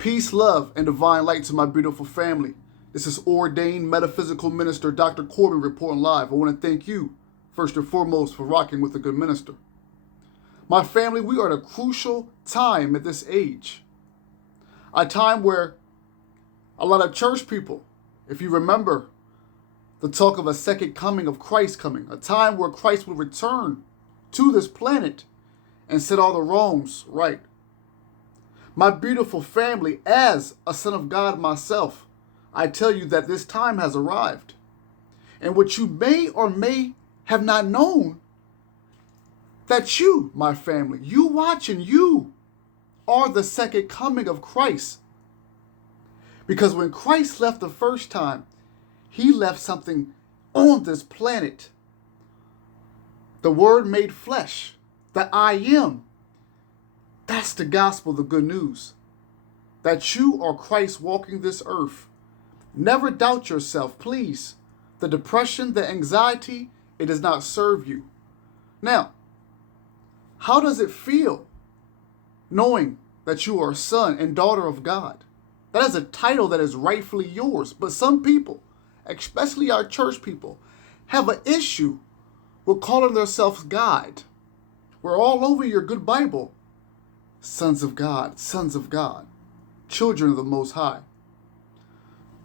Peace, love, and divine light to my beautiful family. This is ordained metaphysical minister Dr. Corbin reporting live. I want to thank you, first and foremost, for rocking with a good minister. My family, we are at a crucial time at this age. A time where a lot of church people, if you remember the talk of a second coming of Christ coming, a time where Christ will return to this planet and set all the wrongs right. My beautiful family, as a son of God myself, I tell you that this time has arrived. And what you may or may have not known, that you, my family, you watching, you are the second coming of Christ. Because when Christ left the first time, he left something on this planet. The word made flesh, the I am. That's the gospel, the good news. That you are Christ walking this earth. Never doubt yourself, please. The depression, the anxiety, it does not serve you. Now, how does it feel knowing that you are a son and daughter of God? That is a title that is rightfully yours. But some people, especially our church people, have an issue with calling themselves God. We're all over your good Bible. Sons of God, children of the Most High.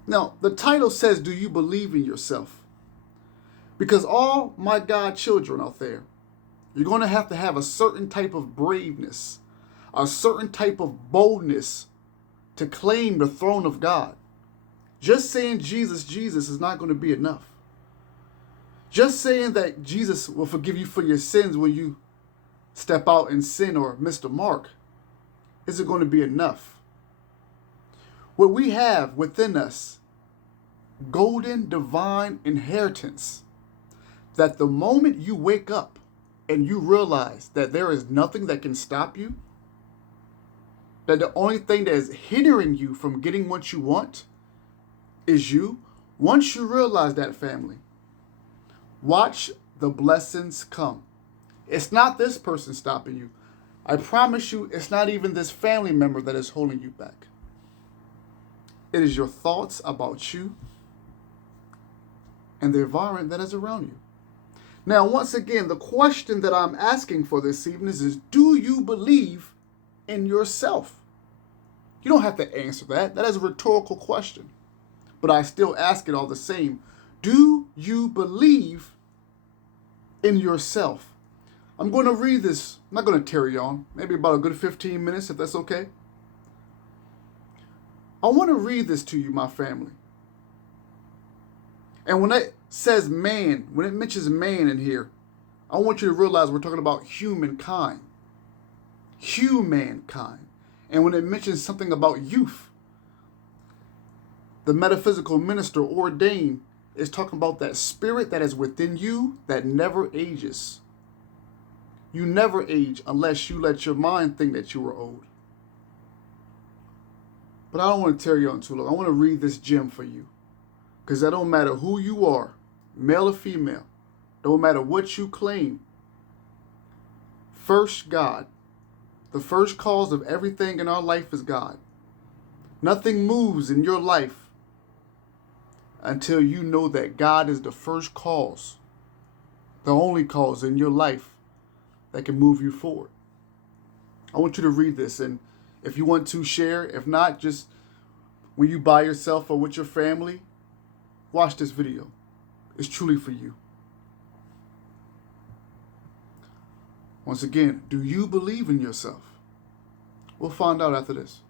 Now, the title says, do you believe in yourself? Because all my God children out there, you're going to have a certain type of braveness, a certain type of boldness to claim the throne of God. Just saying Jesus is not going to be enough. Just saying that Jesus will forgive you for your sins when you step out and sin or miss the mark isn't going to be enough. What we have within us, golden divine inheritance, that the moment you wake up and you realize that there is nothing that can stop you, that the only thing that is hindering you from getting what you want is you. Once you realize that, family, watch the blessings come. It's not this person stopping you. I promise you, it's not even this family member that is holding you back. It is your thoughts about you and the environment that is around you. Now, once again, the question that I'm asking for this evening is, do you believe in yourself? You don't have to answer that. That is a rhetorical question. But I still ask it all the same. Do you believe in yourself? I'm going to read this. I'm not going to tarry on. Maybe about a good 15 minutes, if that's okay. I want to read this to you, my family. And when it says man, when it mentions man in here, I want you to realize we're talking about humankind. Humankind. And when it mentions something about youth, the metaphysical minister ordained is talking about that spirit that is within you that never ages. You never age unless you let your mind think that you are old. But I don't want to tear you on too long. I want to read this gem for you. Because it don't matter who you are, male or female. Don't matter what you claim. First, God. The first cause of everything in our life is God. Nothing moves in your life until you know that God is the first cause, the only cause in your life that can move you forward. I want you to read this, and if you want to share, if not, just when you by yourself or with your family, watch this video. It's truly for you. Once again, do you believe in yourself? We'll find out after this.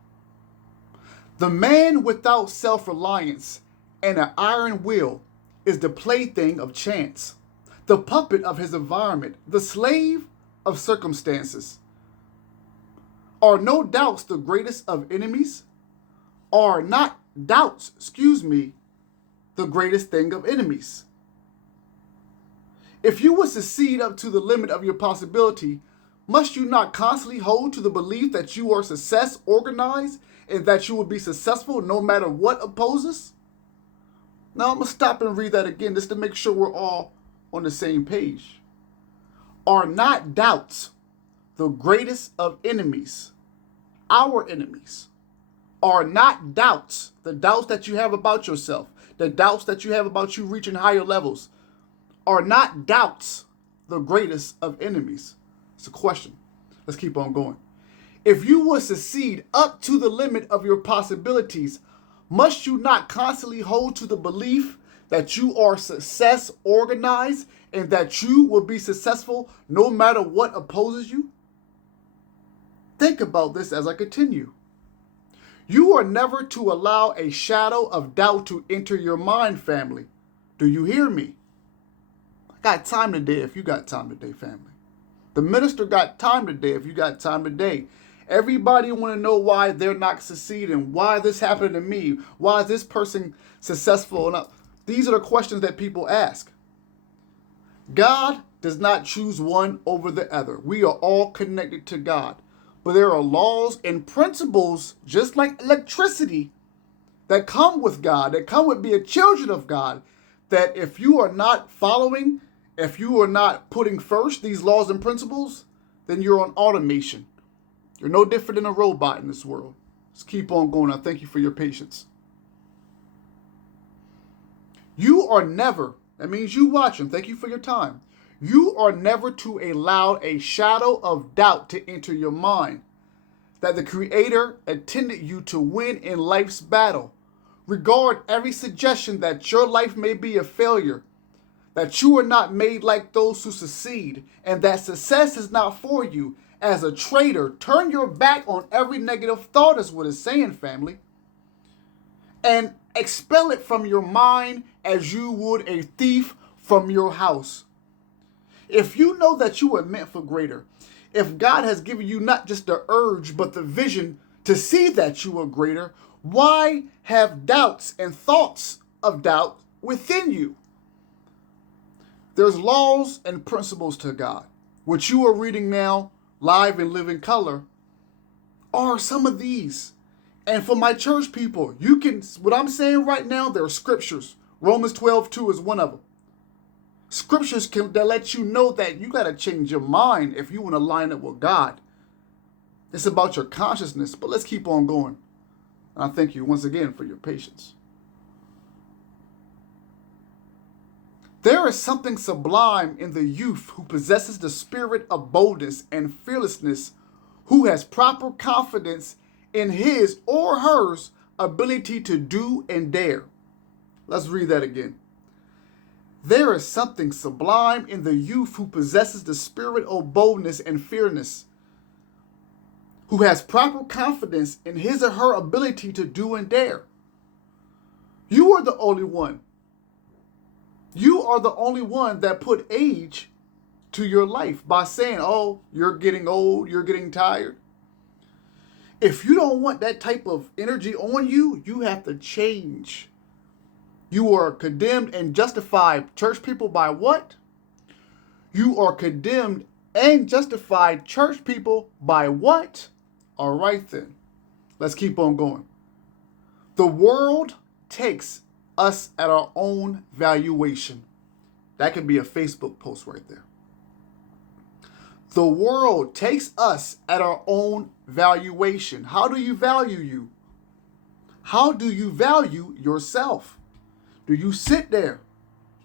The man without self-reliance and an iron will is the plaything of chance, the puppet of his environment, the slave of circumstances. Are no doubts the greatest of enemies? Are not doubts, the greatest thing of enemies? If you would succeed up to the limit of your possibility, must you not constantly hold to the belief that you are success organized and that you will be successful no matter what opposes? Now I'm going to stop and read that again just to make sure we're all on the same page. Are not doubts the greatest of enemies, our enemies? are not doubts, the doubts that you have about yourself, the doubts that you have about you reaching higher levels, are not doubts the greatest of enemies? It's a question. Let's keep on going. If you would succeed up to the limit of your possibilities, must you not constantly hold to the belief that you are success organized and that you will be successful no matter what opposes you? Think about this as I continue. You are never to allow a shadow of doubt to enter your mind, family. Do you hear me? I got time today if you got time today, family. The minister got time today if you got time today. Everybody want to know why they're not succeeding, why this happened to me, why is this person successful enough? These are the questions that people ask. God does not choose one over the other. We are all connected to God. But there are laws and principles, just like electricity, that come with God, that come with being children of God, that if you are not following, if you are not putting first these laws and principles, then you're on automation. You're no different than a robot in this world. Let's keep on going. I thank you for your patience. You are never, that means you watching, thank you for your time. You are never to allow a shadow of doubt to enter your mind that the Creator intended you to win in life's battle. Regard every suggestion that your life may be a failure, that you are not made like those who succeed, and that success is not for you. As a traitor, turn your back on every negative thought, is what it's saying, family, and expel it from your mind as you would a thief from your house. If you know that you are meant for greater, if God has given you not just the urge, but the vision to see that you are greater, why have doubts and thoughts of doubt within you? There's laws and principles to God. What you are reading now, live and living color, are some of these. And for my church people, you can, what I'm saying right now, there are scriptures. Romans 12:2 is one of them. Scriptures that let you know that you got to change your mind if you want to line up with God. It's about your consciousness, but let's keep on going. And I thank you once again for your patience. There is something sublime in the youth who possesses the spirit of boldness and fearlessness, who has proper confidence in his or her ability to do and dare. Let's read that again. There is something sublime in the youth who possesses the spirit of boldness and fearlessness, who has proper confidence in his or her ability to do and dare. You are the only one. You are the only one that put age to your life by saying, oh, you're getting old, you're getting tired. If you don't want that type of energy on you, you have to change. You are condemned and justified, church people, by what? You are condemned and justified, church people, by what? All right then, let's keep on going. The world takes us at our own valuation. That could be a Facebook post right there. The world takes us at our own valuation. How do you value you? How do you value yourself? Do you sit there?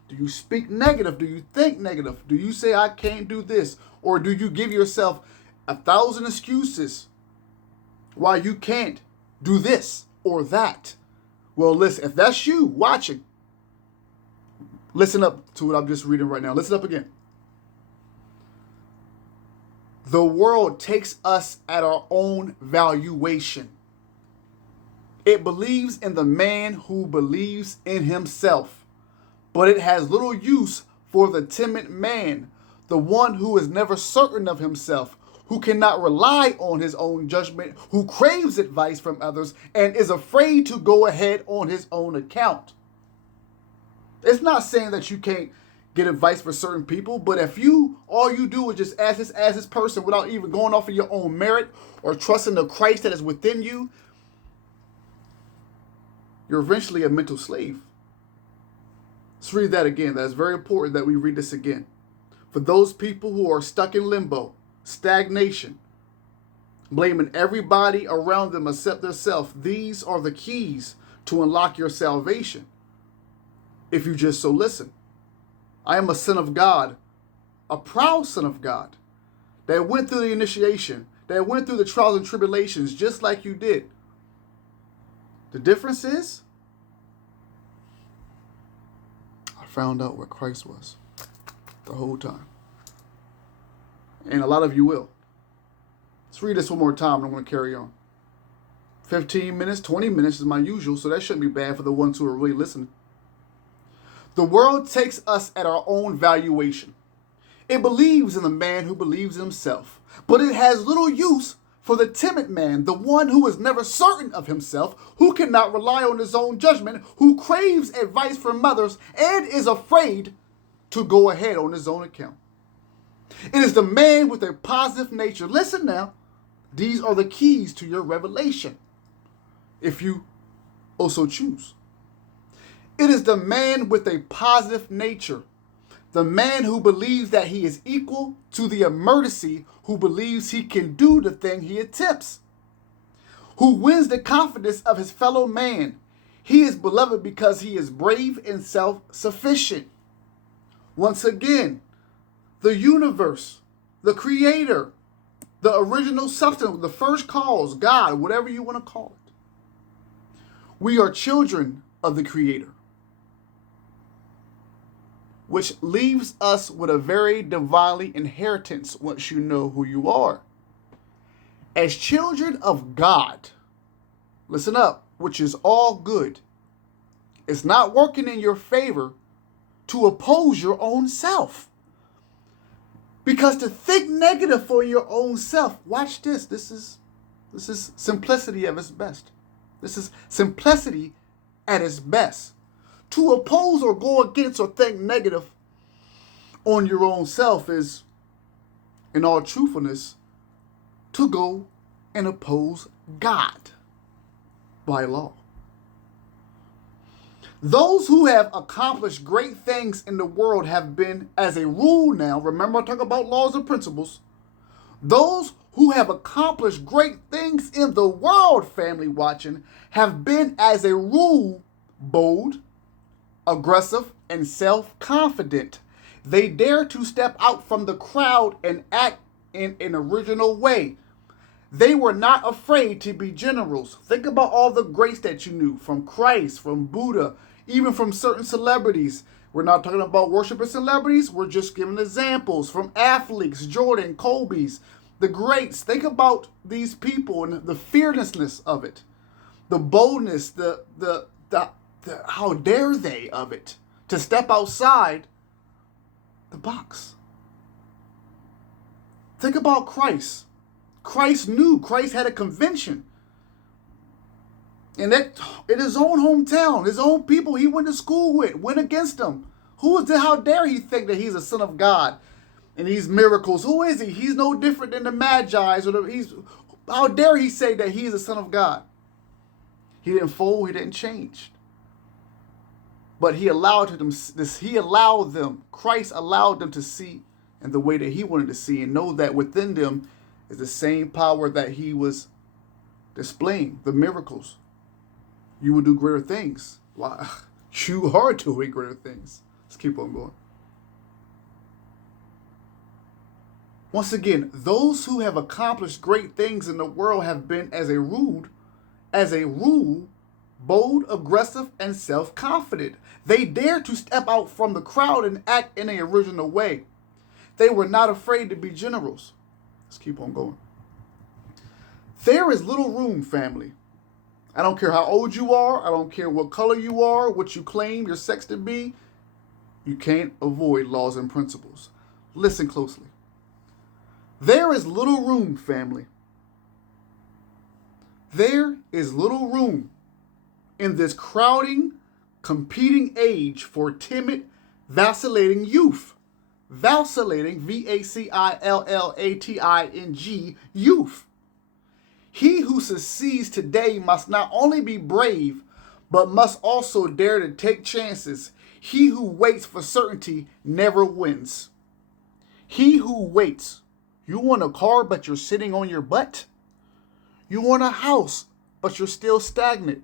Do you speak negative? Do you think negative? Do you say, I can't do this? Or do you give yourself 1,000 excuses why you can't do this or that? Well, listen, if that's you watching, listen up to what I'm just reading right now. Listen up again. The world takes us at our own valuation. It believes in the man who believes in himself, but it has little use for the timid man, the one who is never certain of himself, who cannot rely on his own judgment, who craves advice from others, and is afraid to go ahead on his own account. It's not saying that you can't get advice for certain people, but if all you do is just ask this person without even going off of your own merit or trusting the Christ that is within you, you're eventually a mental slave. Let's read that again. That is very important that we read this again. For those people who are stuck in limbo, stagnation, blaming everybody around them except themselves. These are the keys to unlock your salvation, if you just so listen. I am a son of God, a proud son of God, that went through the initiation, that went through the trials and tribulations just like you did. The difference is, I found out where Christ was the whole time. And a lot of you will. Let's read this one more time and I'm going to carry on. 15 minutes, 20 minutes is my usual, so that shouldn't be bad for the ones who are really listening. The world takes us at our own valuation. It believes in the man who believes in himself, but it has little use for the timid man, the one who is never certain of himself, who cannot rely on his own judgment, who craves advice from others, and is afraid to go ahead on his own account. It is the man with a positive nature. Listen now, these are the keys to your revelation, if you also choose. It is the man with a positive nature, the man who believes that he is equal to the emergency, who believes he can do the thing he attempts, who wins the confidence of his fellow man. He is beloved because he is brave and self-sufficient. Once again, the universe, the creator, the original substance, the first cause, God, whatever you want to call it. We are children of the creator, which leaves us with a very divinely inheritance once you know who you are. As children of God, listen up, which is all good. It's not working in your favor to oppose your own self. Because to think negative for your own self, watch this. This is simplicity at its best. This is simplicity at its best. To oppose or go against or think negative on your own self is, in all truthfulness, to go and oppose God by law. Those who have accomplished great things in the world have been, as a rule now, remember I talk about laws and principles, those who have accomplished great things in the world, family watching, have been, as a rule, bold, aggressive, and self-confident. They dare to step out from the crowd and act in an original way. They were not afraid to be generals. Think about all the greats that you knew, from Christ, from Buddha, even from certain celebrities. We're not talking about worshiping celebrities. We're just giving examples from athletes, Jordan, Kobe's, the greats. Think about these people and the fearlessness of it, the boldness, the how dare they of it, to step outside the box. Think about Christ. Christ knew. Christ had a convention. And that in his own hometown, his own people he went to school with, went against them. How dare he think that he's a son of God and these miracles? Who is he? He's no different than the Magi's how dare he say that he's a son of God? He didn't fold, he didn't change. But Christ allowed them to see in the way that he wanted to see and know that within them is the same power that he was displaying, the miracles. You will do greater things. Why? You are doing greater things. Let's keep on going. Once again, those who have accomplished great things in the world have been, as a rule, bold, aggressive, and self-confident. They dared to step out from the crowd and act in an original way. They were not afraid to be generals. Let's keep on going. There is little room, family. I don't care how old you are. I don't care what color you are, what you claim your sex to be. You can't avoid laws and principles. Listen closely. There is little room, family. There is little room in this crowding, competing age for timid, vacillating youth. Vacillating, vacillating, youth. He who succeeds today must not only be brave, but must also dare to take chances. He who waits for certainty never wins. He who waits. You want a car, but you're sitting on your butt? You want a house, but you're still stagnant.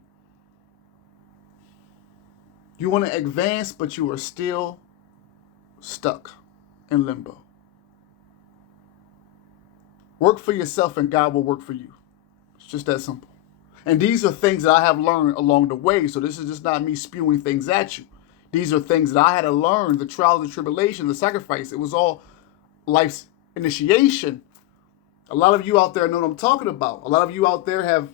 You want to advance, but you are still stuck in limbo. Work for yourself and God will work for you. It's just that simple. And these are things that I have learned along the way. So this is just not me spewing things at you. These are things that I had to learn, the trials and tribulation, the sacrifice. It was all life's initiation. A lot of you out there know what I'm talking about. A lot of you out there have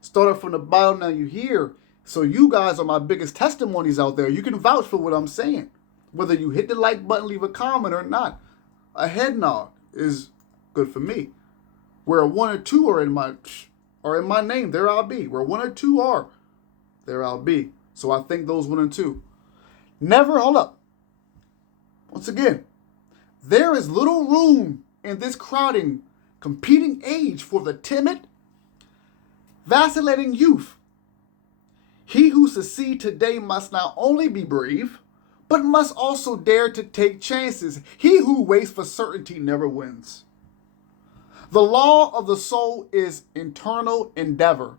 started from the bottom, now you're here. So you guys are my biggest testimonies out there. You can vouch for what I'm saying. Whether you hit the like button, leave a comment or not. A head nod is good for me. Where one or two are in my name, there I'll be. Where one or two are, there I'll be. So I think those 1 and 2. Never, hold up. Once again, there is little room in this crowding, competing age for the timid, vacillating youth. He who succeeds today must not only be brave, but must also dare to take chances. He who waits for certainty never wins. The law of the soul is internal endeavor.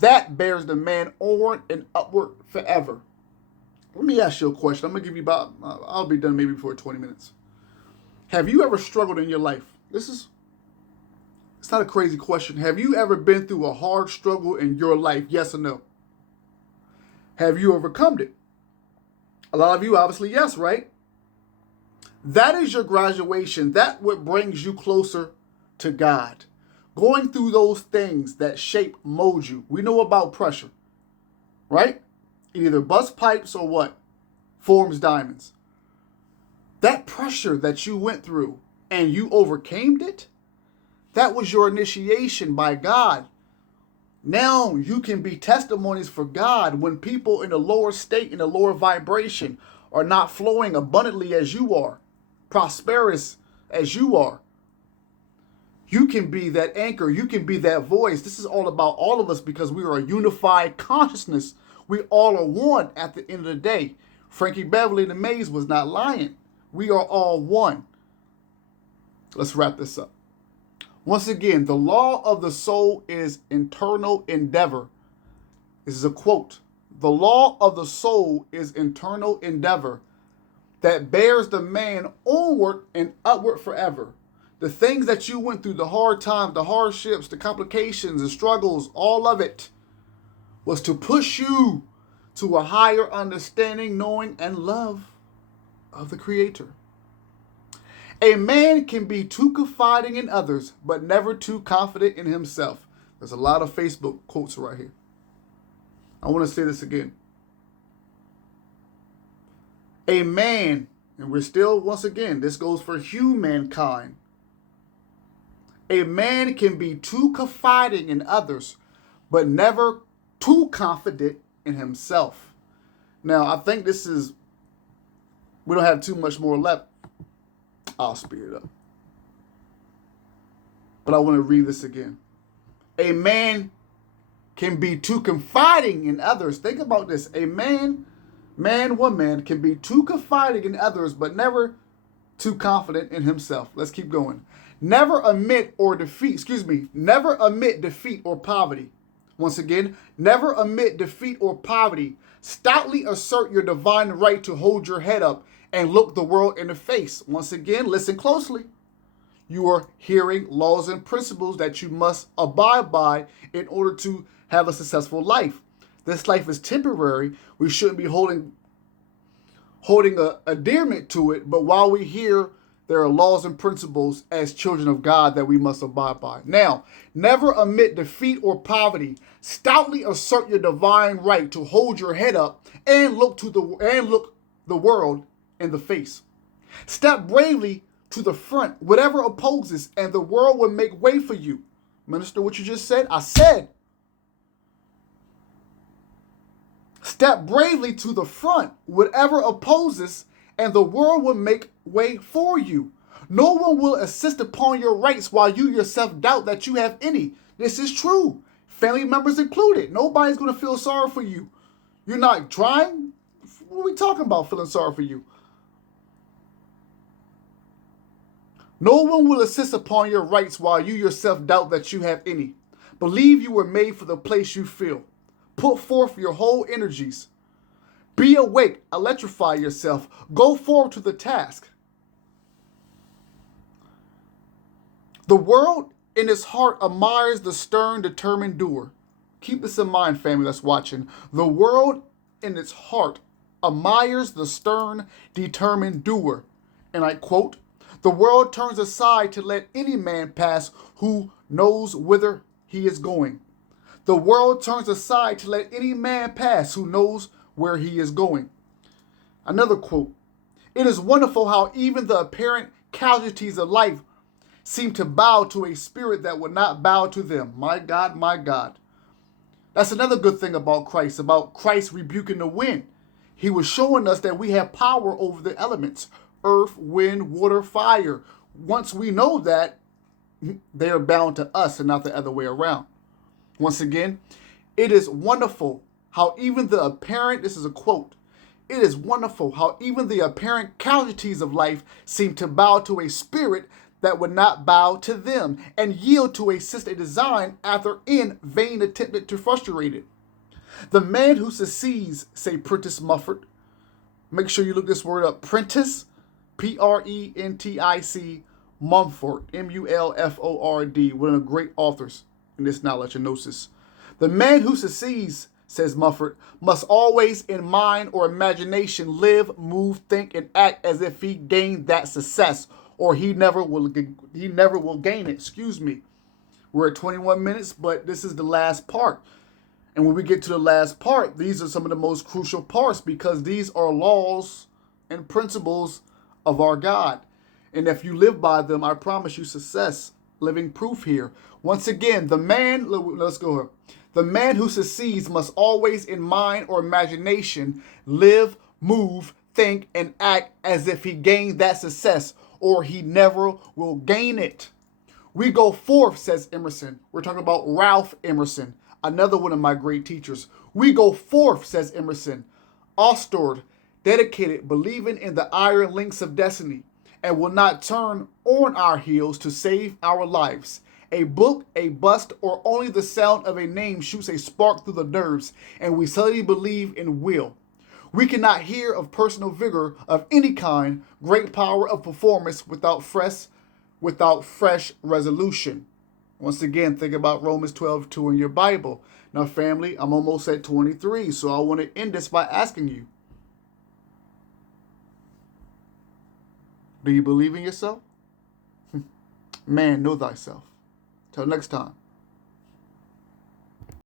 That bears the man onward and upward forever. Let me ask you a question. I'm going to give you about, I'll be done maybe before 20 minutes. Have you ever struggled in your life? It's not a crazy question. Have you ever been through a hard struggle in your life? Yes or no? Have you overcome it? A lot of you, obviously, yes, right? That is your graduation. That what brings you closer to God. Going through those things that shape, mold you. We know about pressure, right? It either bust pipes or what? Forms diamonds. That pressure that you went through and you overcame it, that was your initiation by God. Now you can be testimonies for God when people in a lower state, in a lower vibration, are not flowing abundantly as you are, prosperous as you are. You can be that anchor. You can be that voice. This is all about all of us because we are a unified consciousness. We all are one at the end of the day. Frankie Beverly the Maze was not lying. We are all one. Let's wrap this up. Once again, the law of the soul is internal endeavor. This is a quote. The law of the soul is internal endeavor that bears the man onward and upward forever. The things that you went through, the hard times, the hardships, the complications, the struggles, all of it was to push you to a higher understanding, knowing, and love of the Creator. A man can be too confiding in others, but never too confident in himself. There's a lot of Facebook quotes right here. I want to say this again. A man, and we're still, once again, this goes for humankind. A man can be too confiding in others, but never too confident in himself. Now, I think we don't have too much more left. I'll speed it up. But I want to read this again. A man can be too confiding in others. Think about this. A woman can be too confiding in others, but never too confident in himself. Let's keep going. Never admit defeat or poverty. Once again, never admit defeat or poverty. Stoutly assert your divine right to hold your head up and look the world in the face. Once again, listen closely. You are hearing laws and principles that you must abide by in order to have a successful life. This life is temporary. We shouldn't be holding a endearment to it, but while we're here, there are laws and principles as children of God that we must abide by. Now, never admit defeat or poverty. Stoutly assert your divine right to hold your head up and look the world in the face. Step bravely to the front, whatever opposes, and the world will make way for you. Minister, what you just said? I said. Step bravely to the front, whatever opposes, and the world will make way for you. No one will insist upon your rights while you yourself doubt that you have any. This is true. Family members included. Nobody's going to feel sorry for you. You're not trying? What are we talking about feeling sorry for you? No one will insist upon your rights while you yourself doubt that you have any. Believe you were made for the place you feel. Put forth your whole energies. Be awake, electrify yourself, go forward to the task. The world in its heart admires the stern, determined doer. Keep this in mind, family that's watching. The world in its heart admires the stern, determined doer. And I quote, the world turns aside to let any man pass who knows whither he is going. The world turns aside to let any man pass who knows where he is going. Another quote, it is wonderful how even the apparent casualties of life seem to bow to a spirit that would not bow to them. My God, my God. That's another good thing about Christ rebuking the wind. He was showing us that we have power over the elements, earth, wind, water, fire. Once we know that, they are bound to us and not the other way around. Once again, it is wonderful how even the apparent, this is a quote, it is wonderful how even the apparent casualties of life seem to bow to a spirit that would not bow to them and yield to a system design after in vain attempted to frustrate it. The man who succeeds, say Prentice Mulford, make sure you look this word up, Prentice, Prentice, Mumford, Mulford, one of the great authors in this knowledge and gnosis. The man who succeeds, says Mumford, must always in mind or imagination live, move, think, and act as if he gained that success, or he never will gain it. Excuse me. We're at 21 minutes, but this is the last part. And when we get to the last part, these are some of the most crucial parts because these are laws and principles of our God. And if you live by them, I promise you success. Living proof here. Once again, let's go here. The man who succeeds must always in mind or imagination live, move, think, and act as if he gained that success, or he never will gain it. We go forth, says Emerson. We're talking about Ralph Emerson, another one of my great teachers. We go forth, says Emerson, austere, dedicated, believing in the iron links of destiny, and will not turn on our heels to save our lives. A book, a bust, or only the sound of a name shoots a spark through the nerves, and we suddenly believe in will. We cannot hear of personal vigor of any kind, great power of performance without fresh resolution. Once again, think about Romans 12:2 in your Bible. Now, family, I'm almost at 23, so I want to end this by asking you, do you believe in yourself? Man, know thyself. Till next time.